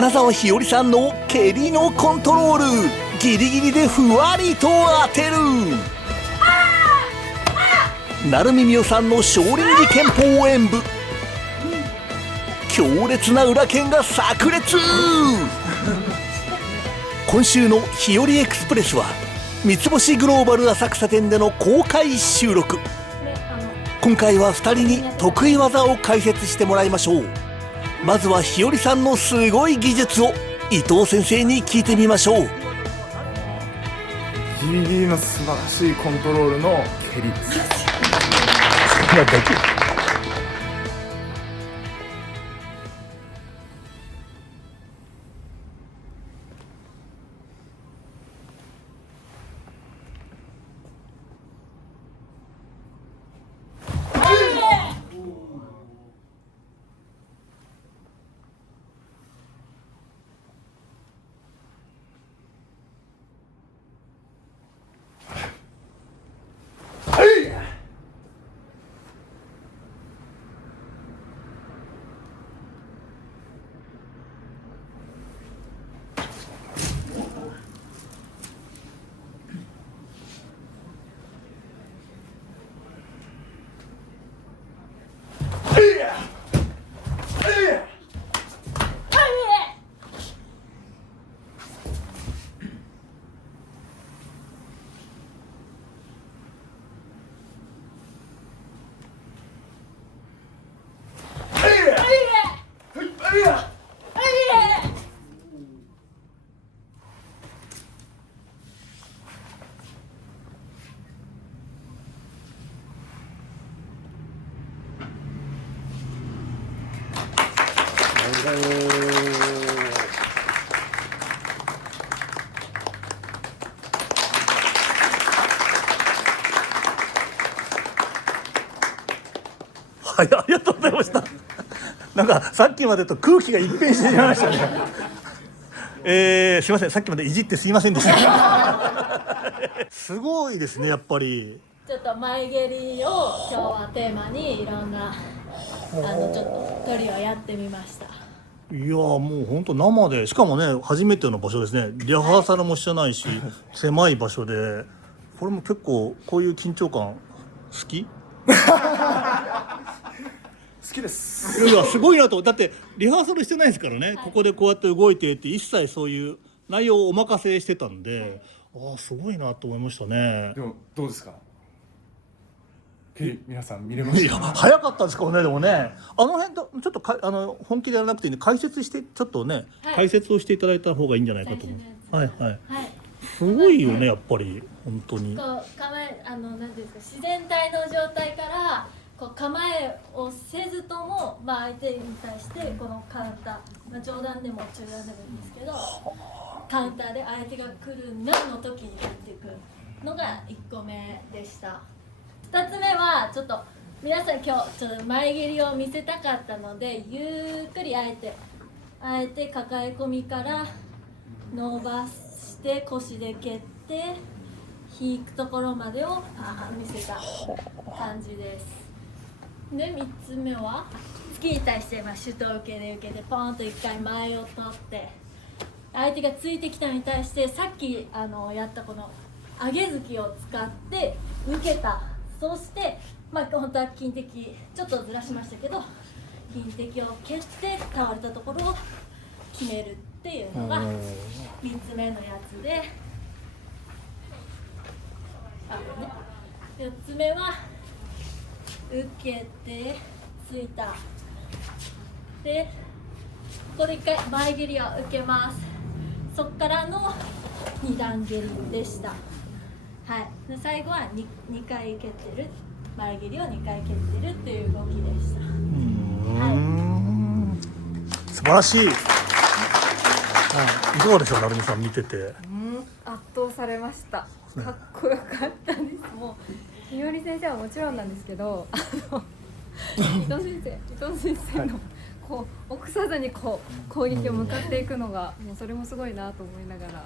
金沢ひよりさんの蹴りのコントロール、ギリギリでふわりと当てる。成海美代さんの少林寺拳法演武、強烈な裏拳が炸裂。今週のひよりエクスプレスは三つ星グローバル浅草店での公開収録。今回は2人に得意技を解説してもらいましょう。まずはひよりさんのすごい技術を伊藤先生に聞いてみましょう。ギリギリの素晴らしいコントロールの蹴りです。そんなできる。はい、ありがとうございました。なんかさっきまでと空気が一変してしまいましたね。すいません、さっきまでいじってすいませんでした。すごいですね、やっぱり。ちょっと前蹴りを今日はテーマにいろんなちょっとトリをやってみました。いやもう本当生で、しかもね初めての場所ですね。リハーサルもしてないし、狭い場所で、これも結構こういう緊張感好き？好きです。いやすごいなと。だってリハーサルしてないですからね、はい、ここでこうやって動いてって一切そういう内容をお任せしてたんで、はい、すごいなと思いましたね。でもどうですか？皆さん見れました？いや早かったですからね。でもね、あの辺とちょっと本気でやらなくていいんで、解説してちょっとね、はい、解説をしていただいた方がいいんじゃないかと思う。はいはい、はい、すごいよね、やっぱり本当に。なんていうんですか、自然体の状態からこう構えをせずとも、相手に対してこのカウンター、上段でも中段でもいいんですけど、カウンターで相手が来るなの時にやっていくのが1個目でした。2つ目はちょっと皆さん今日ちょっと前蹴りを見せたかったので、ゆっくりあえて抱え込みから伸ばして腰で蹴って引くところまでを見せた感じです。で3つ目は突きに対して手刀受けで受けてポーンと1回前を取って、相手がついてきたのに対してさっきやったこの上げ突きを使って受けた。そして本当は金敵ちょっとずらしましたけど、金敵を蹴って倒れたところを決めるっていうのが3つ目のやつで、4つ目は受けてついたで、ここで1回前蹴りを受けます。そこからの2段蹴りでした。はい、で最後は 2回蹴ってる、前蹴りを2回蹴ってるっていう動きでした。はい、素晴らしい。いかがでしょう、成美さん見てて。圧倒されました。かっこよかったです。もうひより先生はもちろんなんですけど、伊藤先生のこう臆さずにこう攻撃を向かっていくのが、もうそれもすごいなと思いながら。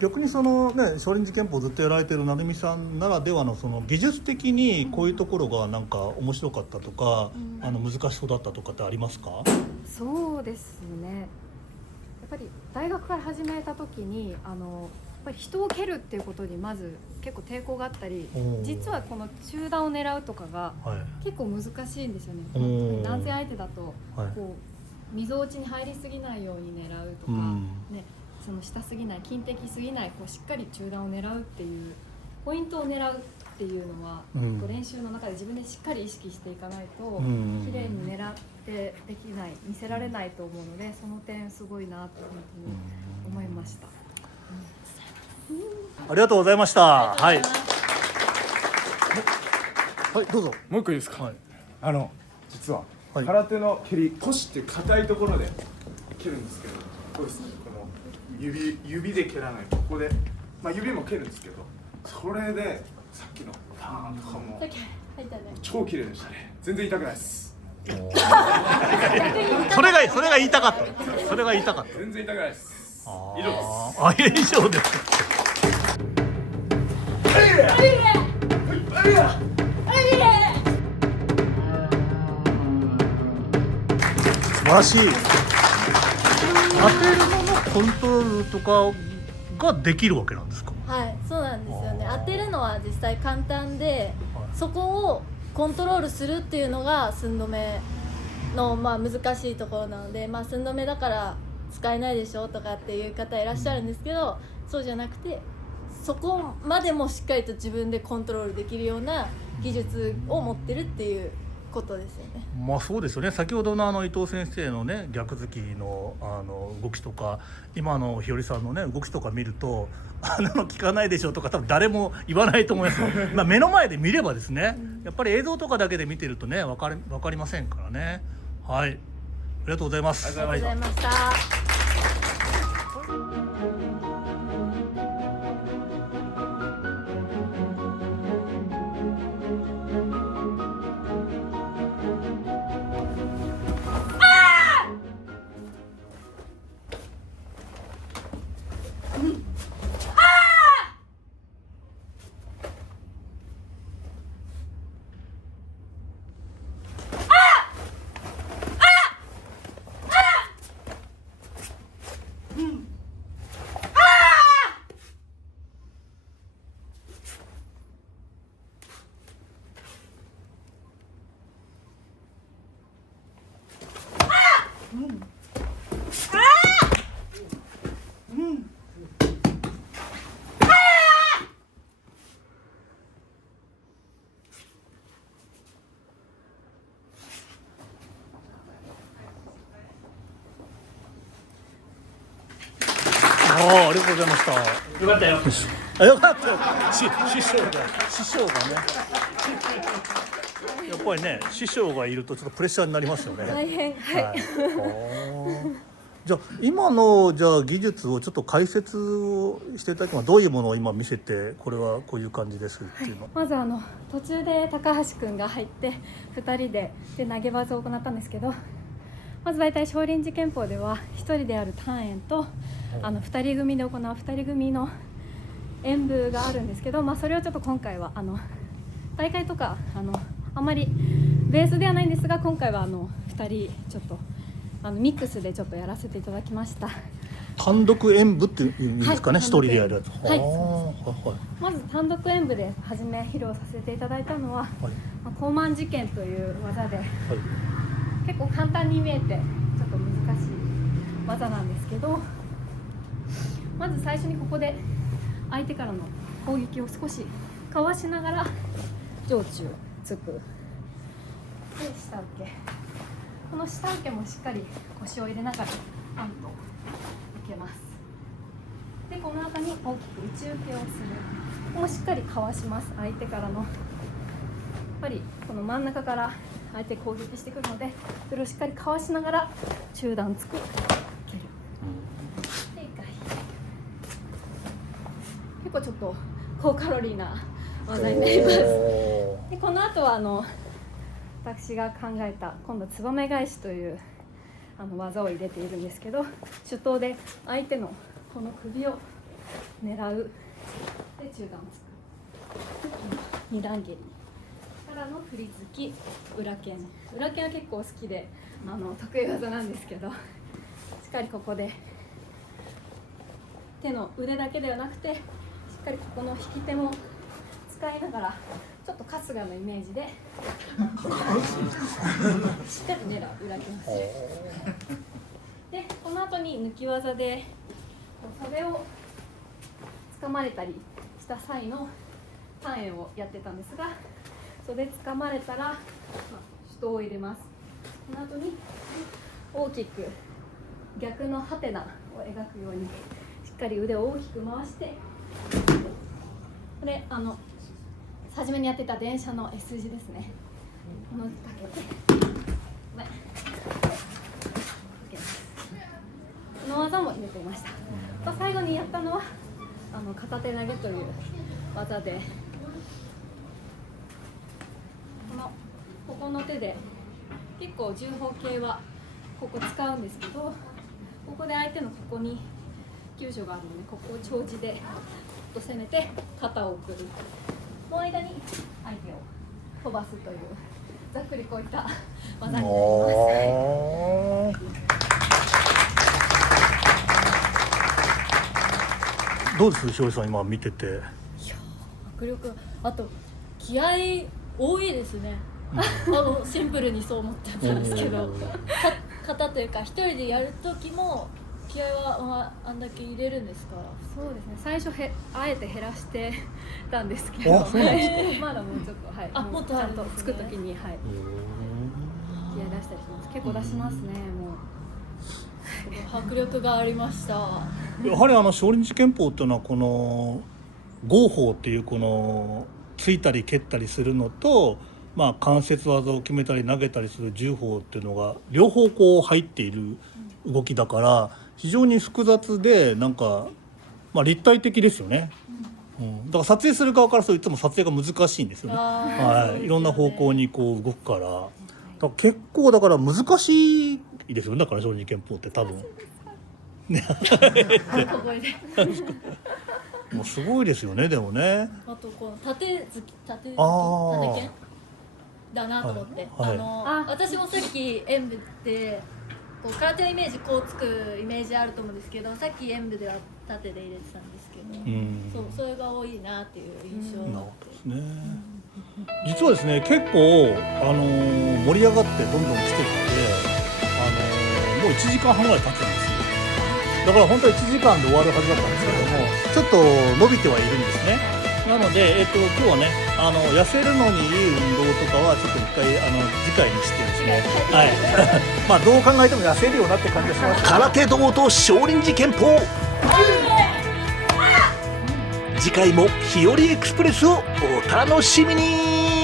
逆にそのね、少林寺拳法をずっとやられてる成美さんならではのその技術的にこういうところがなんか面白かったとか、難しそうだったとかってありますか？そうですね。ぱり大学から始めた時にやっぱり人を蹴るっていうことにまず結構抵抗があったり、実はこの中段を狙うとかが結構難しいんですよね。男性相手だとこう溝落ちに入りすぎないように狙うとか、ね、その下すぎない近的すぎないこうしっかり中段を狙うっていうポイントを狙うっていうのは、練習の中で自分でしっかり意識していかないと綺麗に狙ってできない見せられないと思うので、その点すごいなと本当に思いました。ありがとうございました。はい。はい、どうぞ。もう一個いいですか。はい。実ははい空手の蹴り、腰っていう硬いところで蹴るんですけど、こうですね。この指で蹴らない、ここで、まあ指も蹴るんですけど、それでさっきのターンとかもさっき入ったね。超綺麗でしたね。全然痛くないです。それが言いたかった。それが言いたかった。全然痛くないです。以上です。あ、以上です。素晴らしい。当てるののコントロールとかができるわけなんですか。はい、そうなんですよね。当てるのは実際簡単で、そこをコントロールするっていうのが寸止めの難しいところなので、寸止めだから使えないでしょとかっていう方いらっしゃるんですけど、そうじゃなくてそこまでもしっかりと自分でコントロールできるような技術を持ってるっていうことですよね。まあそうですよね。先ほどの伊藤先生のね逆突きの動きとか、今の日和さんのね動きとか見ると聞かないでしょとか多分誰も言わないと思いますまあ目の前で見ればですね、やっぱり映像とかだけで見てるとね分かりませんからね。はい、ありがとうございます。ありがとうございました。ありがとうございました。よかったよ。よかったよ。師匠がね。やっぱりね、師匠がいるとちょっとプレッシャーになりますよね。大変。はい。じゃあ今の技術をちょっと解説をしていただきます。どういうものを今見せて、これはこういう感じですっていうの。まず途中で高橋くんが入って2人で投げ技を行ったんですけど、まず大体少林寺拳法では1人である単円と2人組で行う2人組の演武があるんですけど、それをちょっと今回は大会とかあまりベースではないんですが、今回は2人ちょっとミックスでちょっとやらせていただきました。単独演武っていうんですかね、一人でやるやつ。はい、まず単独演武で初め披露させていただいたのは、高慢事件という技で、結構簡単に見えてちょっと難しい技なんですけど、まず最初にここで相手からの攻撃を少しかわしながら上中突く。で下受け、この下受けもしっかり腰を入れながらパンと受けます。でこの中に大きく内受けをする。ここもしっかりかわします。相手からのやっぱりこの真ん中から相手攻撃してくるので、それをしっかりかわしながら中段つく、蹴る。で1回。結構ちょっと高カロリーな技になります。でこの後は私が考えた今度ツバメ返しという技を入れているんですけど、手刀で相手のこの首を狙う。で中段つく。二段蹴りからの振り突き、裏剣は結構好きで得意技なんですけど、しっかりここで手の腕だけではなくてしっかりここの引き手も使いながらちょっと春日のイメージでしっかり裏きます。でこの後に抜き技で袖を掴まれたりした際のターンをやってたんですが、袖掴まれたら手刀を入れます。この後に大きく逆のハテナを描くようにしっかり腕を大きく回して、これ初めにやってた電車の S 字ですね。このかけてこの技も入れていました。最後にやったのは片手投げという技で、ここの手で結構重砲系はここ使うんですけど、ここで相手のここに急所があるので、ここを長寿でと攻めて肩を送る、その間に相手を飛ばすというざっくりこういった技になります。どうですひよりさん今見てて。迫力、あと気合多いですね。シンプルにそう思ってたんですけど、型というか一人でやる時も気合はあんだけ入れるんですか？そうですね、最初あえて減らしてたんですけど、あ、そうなんですまだもうちょっと、はい、もっとちゃあるんですね。んと作る時に、はい、気合出したりします。結構出しますね、もう。迫力がありました。やはり少林寺拳法っていうのはこの合法っていうこのついたり蹴ったりするのと、関節技を決めたり投げたりする重法っていうのが両方こう入っている動きだから非常に複雑でなんか、立体的ですよね。だから撮影する側からするといつも撮影が難しいんですよね。はい、いろんな方向にこう動くから、だから結構だから難しいですよね。だから少林拳法って多分。もうすごいですよね。でもね。あとこの縦剣だなと思って、私もさっき演舞でこう空手のイメージこうつくイメージあると思うんですけど、さっき演舞では縦で入れてたんですけど、それが多いなっていう印象があって。ですね。実はですね結構盛り上がってどんどん来てるので、もう1時間半ぐらい経つんですよ。だから本当は1時間で終わるはずだったんですけども、ちょっと伸びてはいるんですね。なので、今日はね痩せるのにいい運動とかはちょっと一回次回にしてですね、はい、どう考えても痩せるよなって感じがします。空手道と少林寺拳法、次回も日和エクスプレスをお楽しみに。